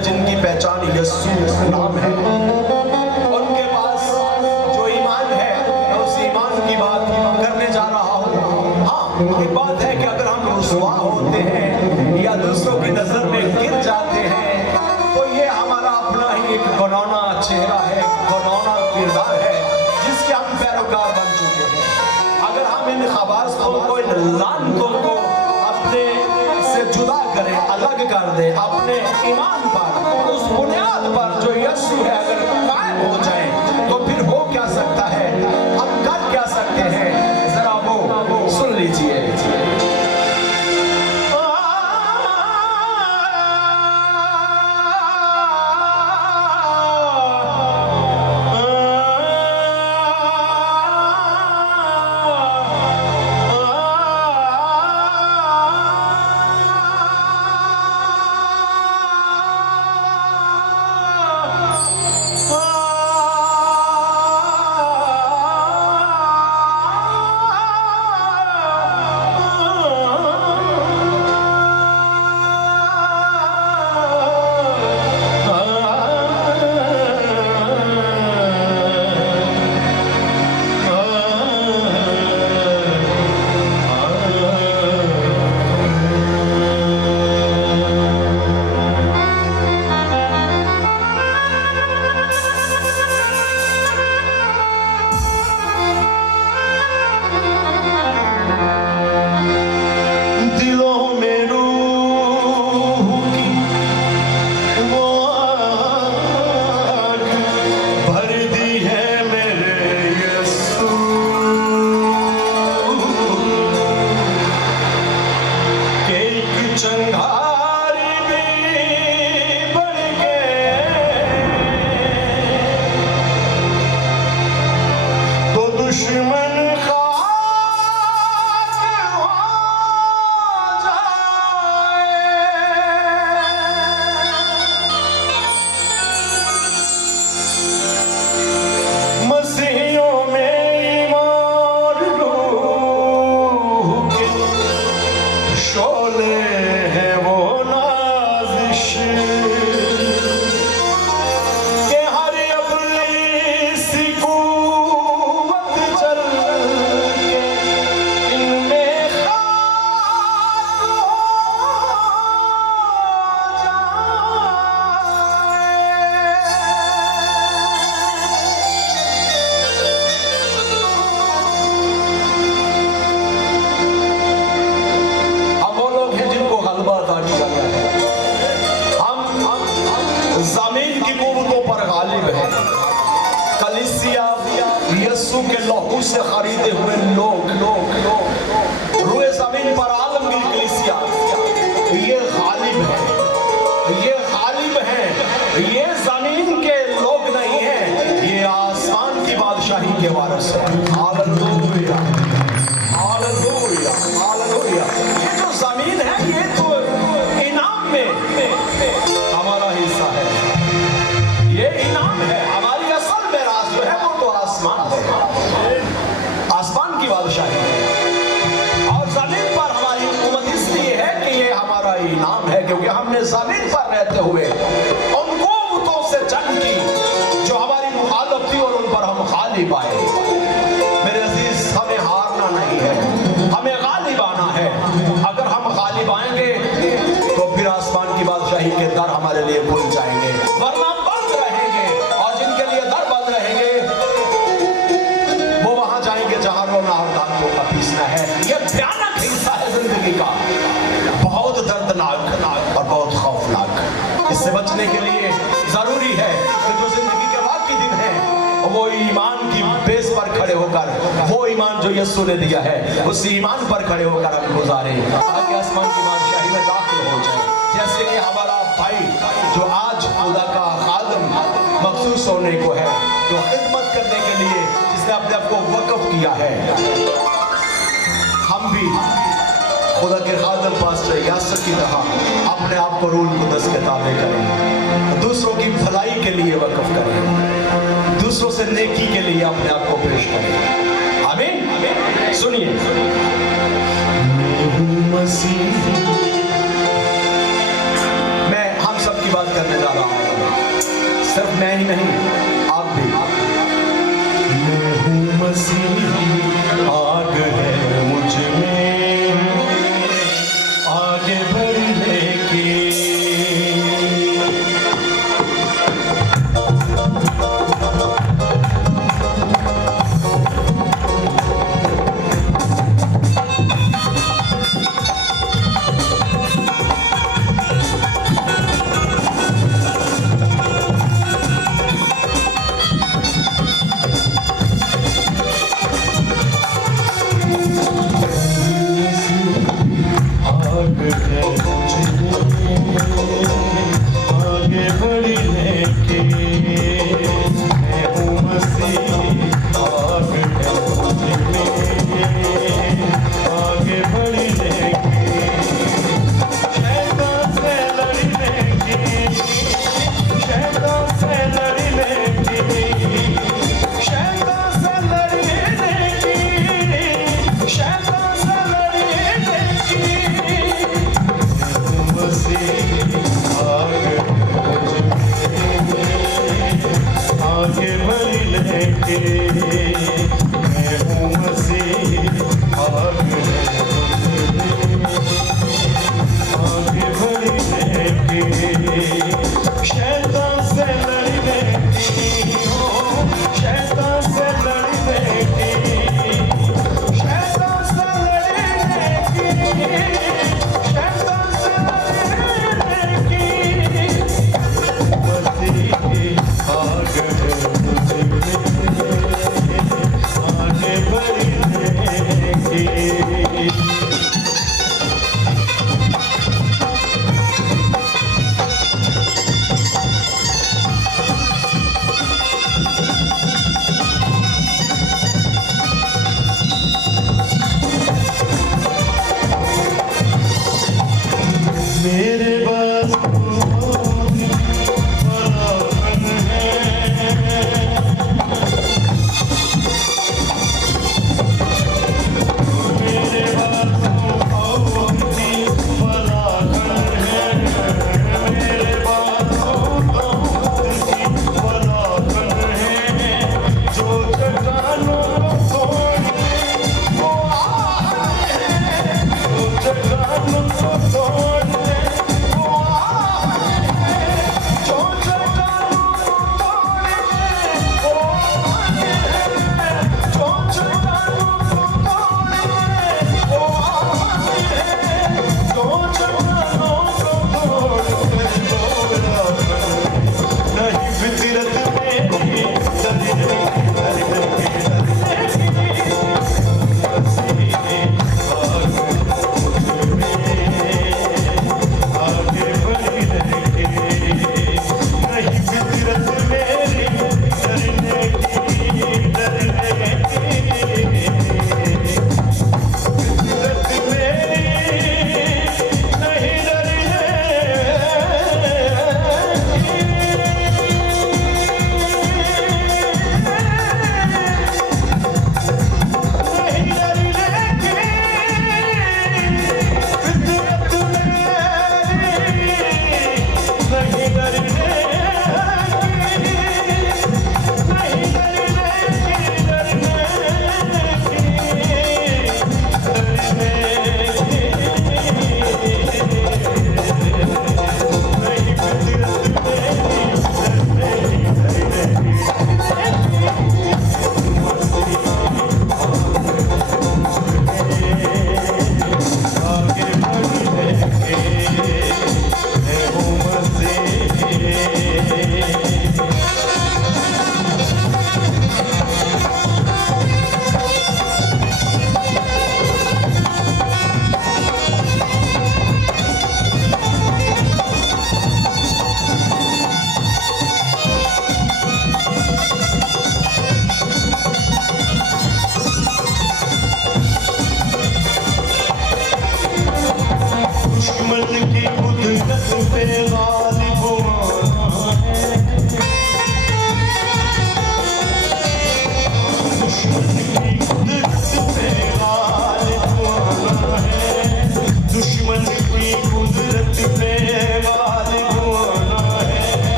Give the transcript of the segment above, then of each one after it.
है जिनकी पहचान यीशु नाम है, उनके पास जो ईमान है मैं उस ईमान की बात करने जा रहा हूँ। हाँ, एक बात है कि अगर हम रुसवा होते हैं या दूसरों की नजर में गिर जाते हैं तो ये हमारा अपना ही एक घिनौना चेहरा है, घिनौना किरदार है जिसके हम पैरोकार बन चुके हैं। अगर हम इन खबासों को, इन लानतों को अपने से जुदा करें, अलग कर दें, अपने ईमान पर, उस बुनियाद पर जो यीशु है अगर कायम हो जाए तो फिर हो क्या सकता है, हम कर क्या सकते हैं, जरा वो सुन लीजिए। यीशु के लहू से खरीदे हुए लोग रुए जमीन पर आलमगीर कलीसिया, ये गालिब है, ये गालिब है, ये जमीन के लोग नहीं है, ये आसमान की बादशाही के वारिस है। Hallelujah, hallelujah, hallelujah. ये जो जमीन है ये तो इनाम में हमारा हिस्सा है, ये इनाम है। हमारी असल मेराज जो है वो तो आसमान है, आसमान की बादशाही है। और जमीन पर हमारी हुकूमत इसलिए है कि ये हमारा इनाम है, क्योंकि हमने जमीन पर रहते हुए उन कुव्वतों से जंग की जो हमारी मुखालिफ थी और उन पर हम गालिब आए। मेरे अजीज, हमें हारना नहीं है, हमें गालिब आना है। अगर हम गालिब आएंगे तो फिर आसमान की बादशाही के दर हमारे लिए खुल जाएंगे, वरना बंद रहेंगे। और जिनके लिए दर बंद रहेंगे वो वहां जाएंगे जहां रोना और दांतों का पीसना है। ये भयानक हिस्सा है जिंदगी का, बहुत दर्दनाक और बहुत खौफनाक। इससे बचने के लिए जरूरी है कि जो जिंदगी के बाकी दिन हैं वो ईमान की बेस पर खड़े होकर, वो ईमान जो यीशु ने दिया है उस ईमान पर खड़े होकर हम गुजारे, ताकि आसमान की बादशाही में दाखिल हो जाए। जैसे कि हमारा भाई जो आज खुदा का खादम मखसूस होने को है, जो खिदमत करने के लिए जिसने अपने आप को वक्फ किया है, हम भी खुदा के खादम पास्टर यासर की तरह अपने आप को रूल कुदस के ताबे करें, दूसरों की भलाई के लिए वक्फ करें, दूसरों से नेकी के लिए अपने आप को पेश करें। आमीन। सुनिए, मैं हम सब की बात याद करने जा रहा हूं। सिर्फ मैं ही नहीं, आप भी। मैं हूं मसीह, आग है मुझ में आगे बढ़ने की।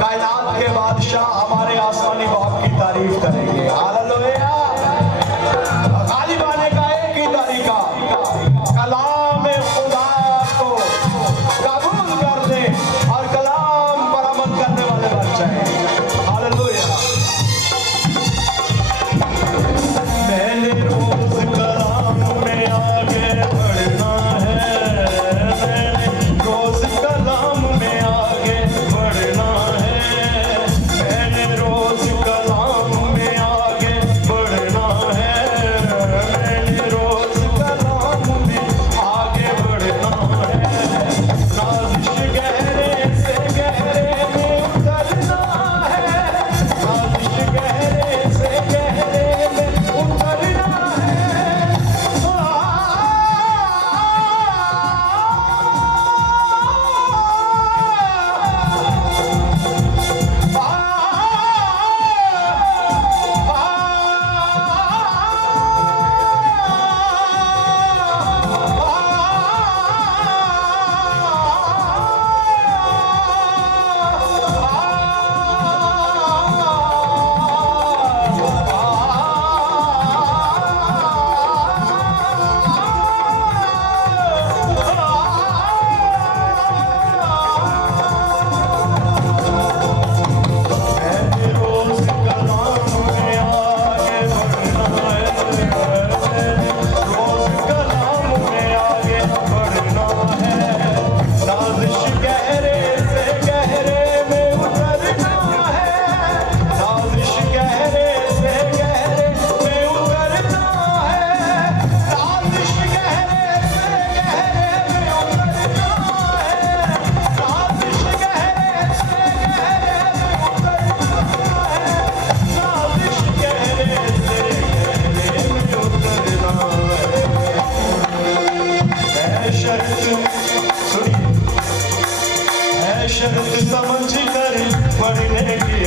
कायनात के बादशाह हमारे आसमानी बाप की तारीफ करेंगे। हालेलुया। गालिब आने का एक ही तरीका, कलाम खुदा को कबूल कर दे और कलाम पर अमल करने वाले बन जाए। हालेलुया। मैंने रोज कलाम में आगे बढ़ना है, मैंने रोज कलाम में आगे बढ़ना है, मैंने रोज कलाम में आगे बढ़ना है, मैंने रोज कलाम में आगे बढ़ना है। नाज़िश गहरे से गहरे में उतरना है, नाज़िश गहरे से गहरे में उतरना है। शर्त समझ कर पढ़ने की